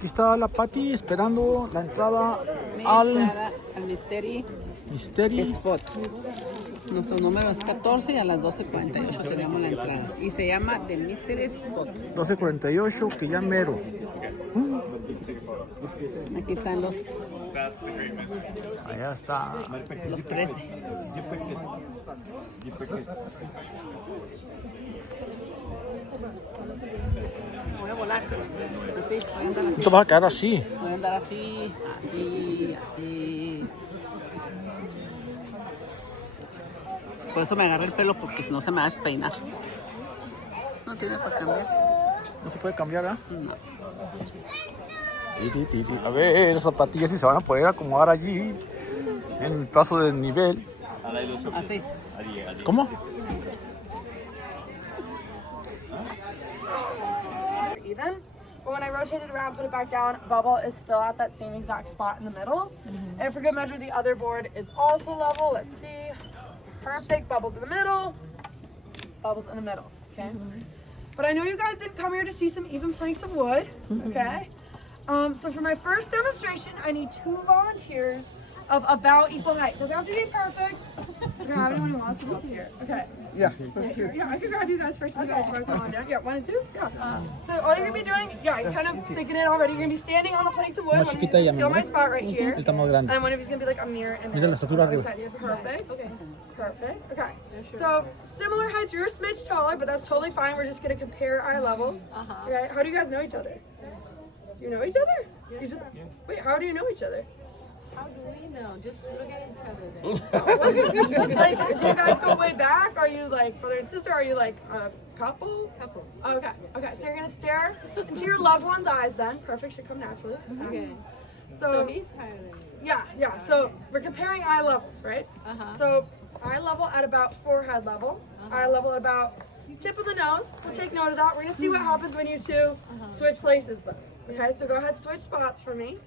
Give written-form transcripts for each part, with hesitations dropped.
Aquí está la Patty esperando la entrada al Mystery Spot. Nuestro número es 14 y a las 12:48 tenemos la entrada. Y se llama The Mystery Spot. 12:48, que ya mero. Aquí están los Allá está. 13. Voy a volar. Así, voy a andar así. Tú vas a quedar así. Voy a andar así, así. Por eso me agarré el pelo, porque si no se me va a despeinar. No tiene para cambiar. No se puede cambiar, ¿ah? No. A ver, esas zapatillas si se van a poder acomodar allí en el paso de nivel. Así. ¿Cómo? Even, but when I rotate it around, put it back down, bubble is still at that same exact spot in the middle. And for good measure, the other board is also level. Let's see. Perfect. Bubbles in the middle. Bubbles in the middle. Okay. But I know you guys didn't come here to see some even planks of wood. Okay. So for my first demonstration, I need 2 volunteers of about equal height. Doesn't have to be perfect. Grab anyone who wants to go here. Okay. Yeah. Yeah, I can grab you guys first. You guys want to come on down? Yeah, 1 and 2. Yeah. So all you're gonna be doing, you're kind of thinking it already. You're gonna be standing on the planks of wood. One of you's gonna steal my spot right here. And then one of you's gonna be like a mirror and then the other side here. Perfect. Okay. Perfect. Okay. So similar heights. You're a smidge taller, but that's totally fine. We're just gonna compare eye levels. Okay. How do you guys know each other? Do you know each other? You just wait. How do you know each other? How do we know? Just look at each other. Like, do you guys go way back? Are you like brother and sister? Are you like a couple? Couple. Okay. Okay. So you're gonna stare into your loved one's eyes. Then perfect should come naturally. Okay. So He's higher than you. yeah. So we're comparing eye levels, right? So eye level at about forehead level. Eye level at about tip of the nose. We'll take note of that. We're gonna see what happens when you two switch places, though. Okay. So go ahead, switch spots for me.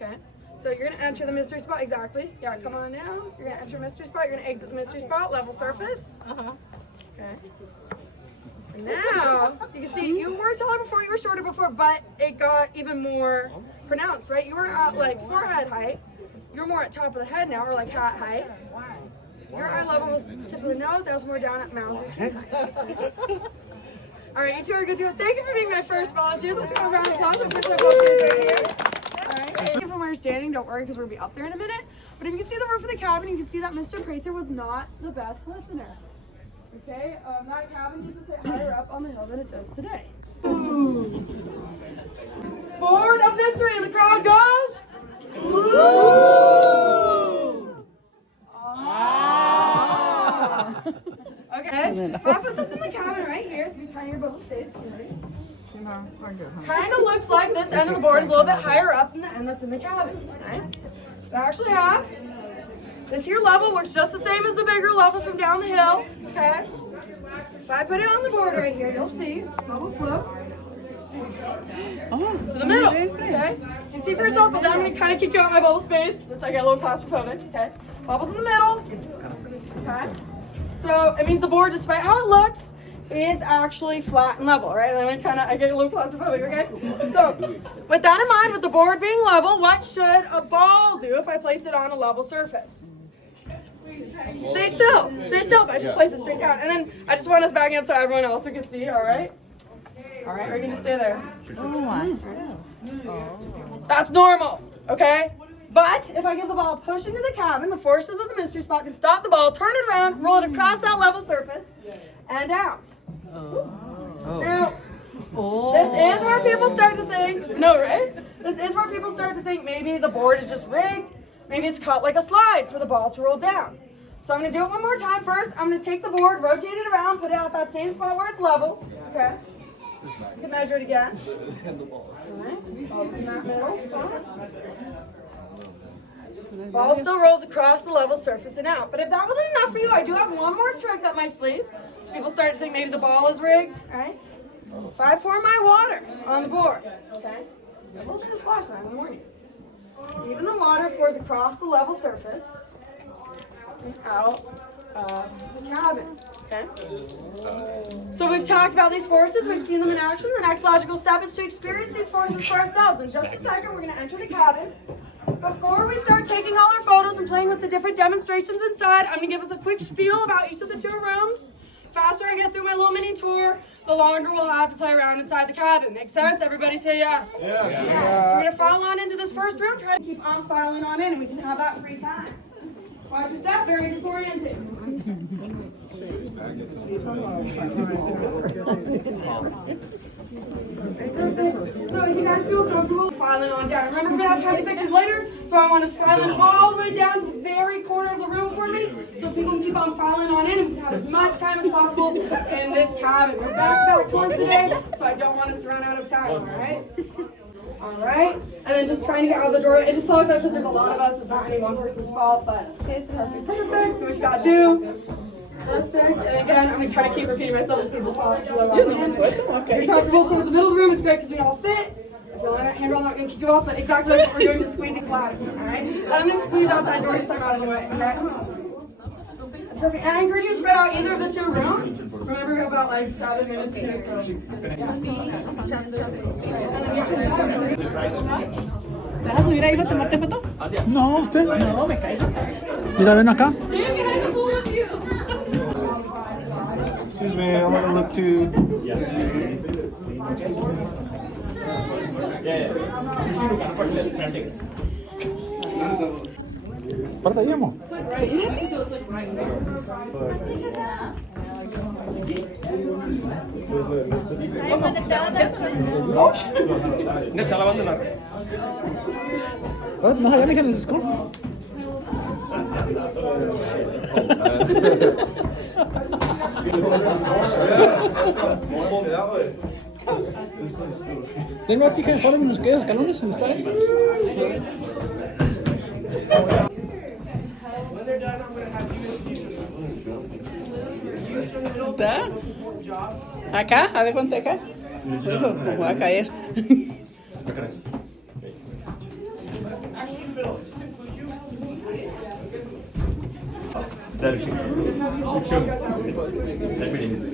Okay. So you're gonna enter the mystery spot, exactly. Yeah, come on down. You're gonna enter mystery spot, you're gonna exit the mystery spot, level surface. Okay. And now, you can see you were taller before, you were shorter before, but it got even more pronounced, right? You were at like forehead height. You're more at top of the head now, or like hat height. Your eye level was tip of the nose, that was more down at mouth or chin height. All right, you two are good to go. Thank you for being my first volunteers. Let's go around the closet and put some volunteers right here. Alright, from where you're standing, don't worry because we're gonna be up there in a minute. But if you can see the roof of the cabin, you can see that Mr. Prather was not the best listener. Okay, that cabin used to sit higher up on the hill than it does today. Ooh. Board of mystery, and the crowd goes. Ooh. Ah. Okay, I'll put this in the cabin right here. It's kind of your bubble space. Kind of looks like this end of the board is a little bit higher up than the end that's in the cabin. Right? I actually have this here level works just the same as the bigger level from down the hill. Okay. If I put it on the board right here, you'll see bubble floats to the middle. Okay. You can see for yourself, but then I'm going to kind of kick you out my bubble space, just so I get a little claustrophobic. Okay. Bubbles in the middle. Okay. So it means the board, despite how it looks, is actually flat and level, right? And then I get a little claustrophobic, okay? So, with that in mind, with the board being level, what should a ball do if I place it on a level surface? Stay still, but I just place it straight down. And then I just want us back in so everyone else can see, all right? All right, or you can just stay there. That's normal, okay? But if I give the ball a push into the cabin, the forces of the mystery spot can stop the ball, turn it around, roll it across that level surface, and out. Now, this is where people start to think, no, right? This is where people start to think maybe the board is just rigged. Maybe it's cut like a slide for the ball to roll down. So I'm going to do it one more time. First, I'm going to take the board, rotate it around, put it at that same spot where it's level. Okay. You can measure it again. All right. Ball's in that middle spot. Ball still rolls across the level surface and out. But if that wasn't enough for you, I do have one more trick up my sleeve. So people start to think maybe the ball is rigged, right? If I pour my water on the board, okay? A little bit of splash line, I'm warning you. Even the water pours across the level surface and out of the cabin, okay? So we've we've talked about these forces, we've seen them in action. The next logical step is to experience these forces for ourselves. In just a second, we're going to enter the cabin. Before we start taking all our photos and playing with the different demonstrations inside, I'm going to give us a quick spiel about each of the 2 rooms. The faster I get through my little mini tour, the longer we'll have to play around inside the cabin. Make sense? Everybody say yes. Yeah. So we're going to file on into this first room. Try to keep on filing on in, and we can have that free time. Watch your step, very disoriented. So if you guys feel comfortable, filing on down. Remember, we're going to have to take pictures later, so I want us filing all the way down to the very corner of the room for me, so people can keep on filing on in and we can have as much time as possible in this cabin. We're back-to-back tours today, so I don't want us to run out of time, all right? All right, and then just trying to get out the door. It just closed out because there's a lot of us. It's not any one person's fault, but perfect. Do what you gotta do. Perfect. And again, I'm gonna try to keep repeating myself as people fall. Okay. Comfortable towards the middle of the room. It's great because we all fit. If you're on that handrail, I'm not gonna kick you off, but exactly what we're doing is squeezing slather. All right. I'm gonna squeeze out that door just so I'm out of the way. Okay. Perfect. And I encourage you to spread out either of the 2 rooms. Remember, we have about like 7 minutes here, so. ¿Te vas a subir ahí para tomarte foto? No, usted. No, me caigo. Mira, ven acá. Excuse me, I want to look to. Parte allá, más allá, mija, en el disco. Tengo una tija de faro en los escalones, ¿dónde está? ¿Está? ¿Acá? A ver, ponte acá. Me voy a caer.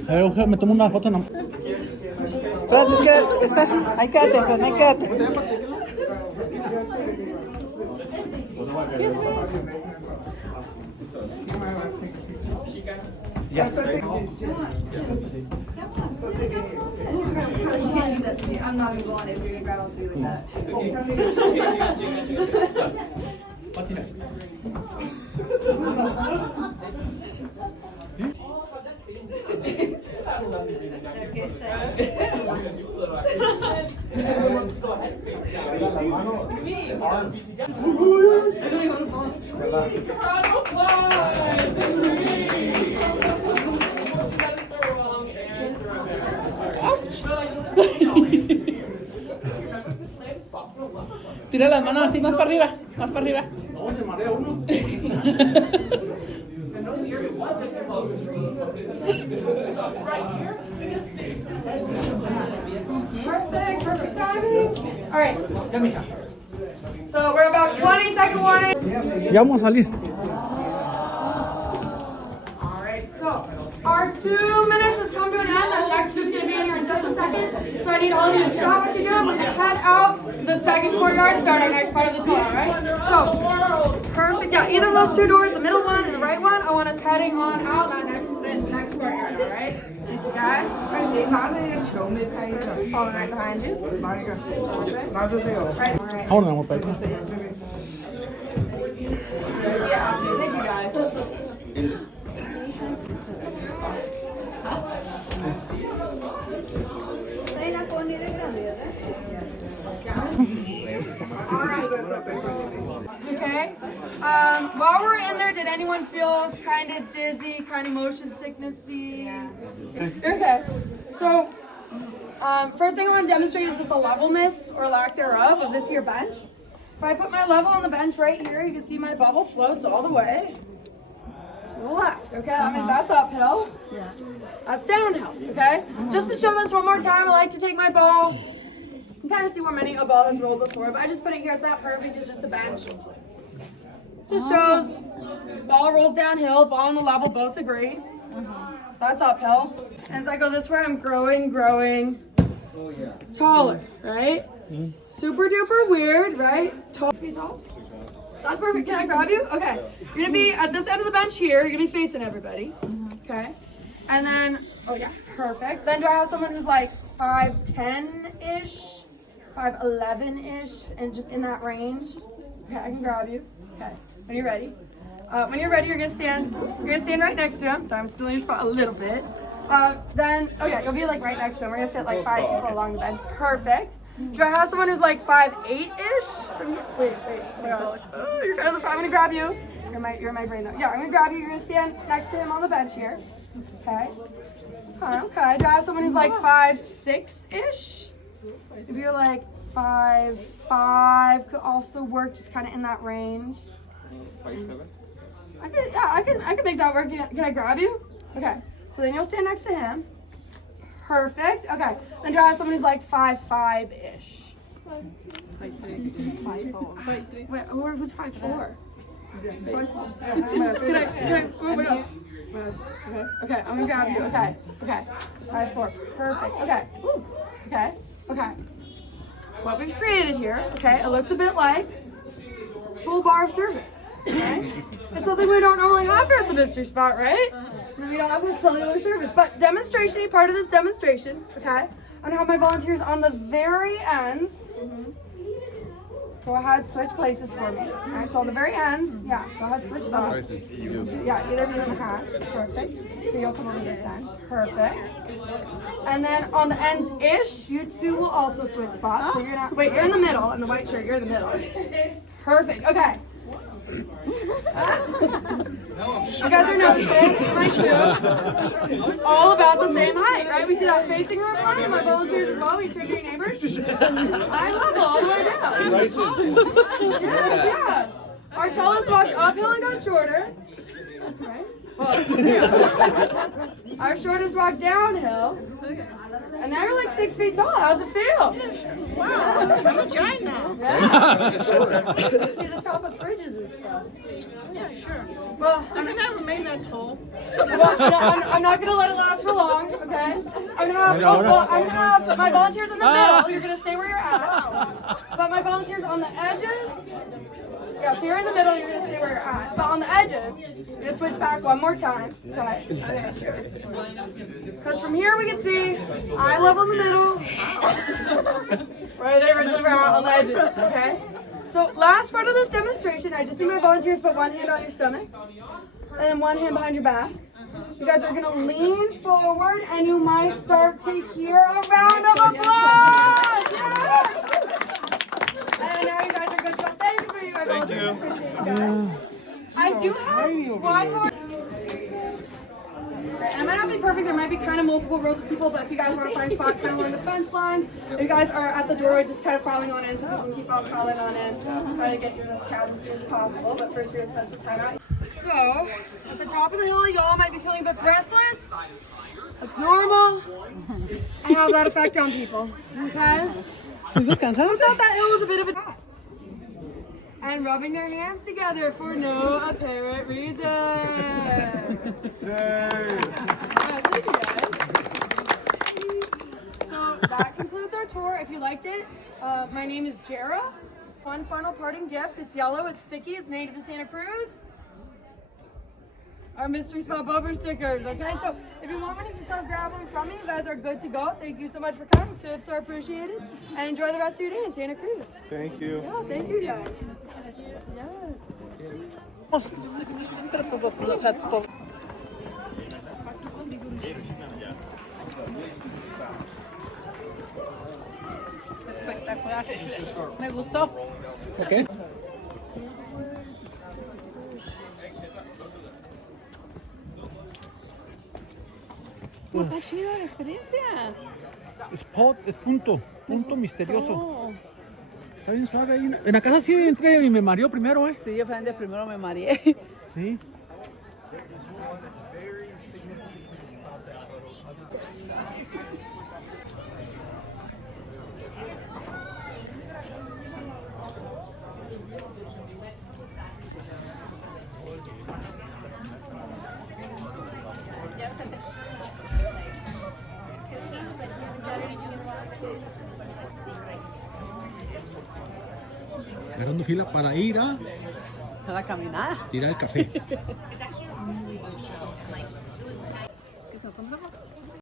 A ver, me tomo una foto. No. Espérate, quédate. Ahí quédate, ahí quédate. Ya. I'm not gonna go on it. We're gonna grab on through like that. Tira las manos así, más para arriba, más para arriba. No, se marea uno. Perfect timing. All right. Ya, mija. So we're about 20 second warning. Ya vamos a salir. All right. So our 2 minutes has come to an end. That next is going to be in here in just a second. So I need all of you to stop what you're doing. We're going to head out the second courtyard, start our next part of the tour. All right. So perfect. Yeah. Either of those 2 doors, the middle one and the right one. I want us heading on out that next courtyard. All right. Guys. Following right behind you. Right. Hold on, we'll Yeah. Thank you guys. Okay. While we're in there, did anyone feel kind of dizzy, kind of motion sicknessy? Yeah. Okay. So, first thing I want to demonstrate is just the levelness or lack thereof of this here bench. If I put my level on the bench right here, you can see my bubble floats all the way to the left. Okay, that means that's uphill. Yeah. That's downhill. Okay. Just to show this one more time, I like to take my ball. You can kind of see where many a ball has rolled before, but I just put it here. It's not perfect. It's just a bench. Just shows ball rolls downhill, ball on the level, both agree. That's uphill. As I go this way, I'm growing taller, right? Super duper weird, right? Tall. That's perfect. Can I grab you? Okay. You're gonna be at this end of the bench here. You're gonna be facing everybody. Okay. And then, oh yeah, perfect. Then do I have someone who's like 5'10"-ish, 5'11"-ish, and just in that range? Okay, I can grab you. Okay. When you're ready. When you're ready, you're gonna stand right next to him. So I'm still in your spot a little bit. Then, oh yeah, you'll be like right next to him. We're gonna fit like 5 people along the bench. Perfect. Do I have someone who's like 5'8"-ish? Wait, oh my gosh. Oh, you're kind of, I'm gonna grab you. You're my brain though. Yeah, I'm gonna grab you. You're gonna stand next to him on the bench here. Okay. Okay. Do I have someone who's like 5'6"-ish? If you're like 5'5", could also work, just kind of in that range. 5'7". I can make that work. Can I grab you? Okay. So then you'll stand next to him. Perfect. Okay. Then do I have someone who's like 5'5"-ish? 5'3". Wait, who's 5'4"? 5'4". Oh my gosh. Okay, I'm gonna grab you. Okay. 5'4". Perfect. Okay. Okay. What we've created here, okay, it looks a bit like full bar of service. Okay? It's something we don't normally have here at the mystery spot, right? We don't have the cellular service. But demonstration, part of this demonstration, okay? I'm gonna have my volunteers on the very ends. Go ahead, switch places for me. Alright, so on the very ends, yeah, go ahead, switch spots. Yeah, either of you in the hats. Perfect. So you'll come over this end. Perfect. And then on the ends-ish, you two will also switch spots. So you're not, wait, you're in the middle, in the white shirt, you're in the middle. Perfect, okay. You guys are noticing, right too, all about the same height, right? We see that facing room line, my volunteers as well, we turn to your neighbors. Eye level all the way down. Yeah. Our tallest walked uphill and got shorter. Right? Well, our shortest walked downhill. And now you're like 6 feet tall. How's it feel? Wow, I'm a giant now. Yeah. See the top of fridges and stuff. Yeah, sure. Well, So can I remain that tall? well, no, I'm not gonna let it last for long, okay? I'm gonna have my volunteers in the middle. You're gonna stay where you're at. But my volunteers on the edges. Yeah, so you're in the middle. You're gonna stay where you're at. But on the edges, you're gonna switch back one more time. Okay. Because from here we can see eye level in the middle. Where they originally were at on the edges. Okay. So last part of this demonstration, I just need my volunteers to put one hand on your stomach and then one hand behind your back. You guys are gonna lean forward and you might start to hear a round of applause. Yes! And now you guys are good. So thank you for you, my volunteers. Appreciate you guys. I do have one more. And it might not be perfect, there might be kind of multiple rows of people, but if you guys want to find a spot kind of along the fence lines, if you guys are at the doorway just kind of filing on in so people can keep on filing on in, try to get you in this cabin as soon as possible, but first we're going to spend some time out. So, at the top of the hill, y'all might be feeling a bit breathless. That's normal. I have that effect on people, okay? Who thought that hill was a bit of a task? And rubbing their hands together for no apparent reason. Thank you guys. So that concludes our tour. If you liked it, my name is Jera. One final parting gift. It's yellow, it's sticky, it's native to Santa Cruz. Our mystery spot bumper stickers, okay? So if you want me to come grab one from me, you guys are good to go. Thank you so much for coming. Tips are appreciated. And enjoy the rest of your day in Santa Cruz. Thank you. Yeah, thank you guys. Yes. Espectacular. Me gustó. Okay. Está chida la experiencia. Spot, punto misterioso. Oh. Está bien suave ahí. En la casa sí entré y me mareó primero, Sí, yo frente primero me mareé. Sí. Agarrando fila para ir a A la caminada. tirar el café.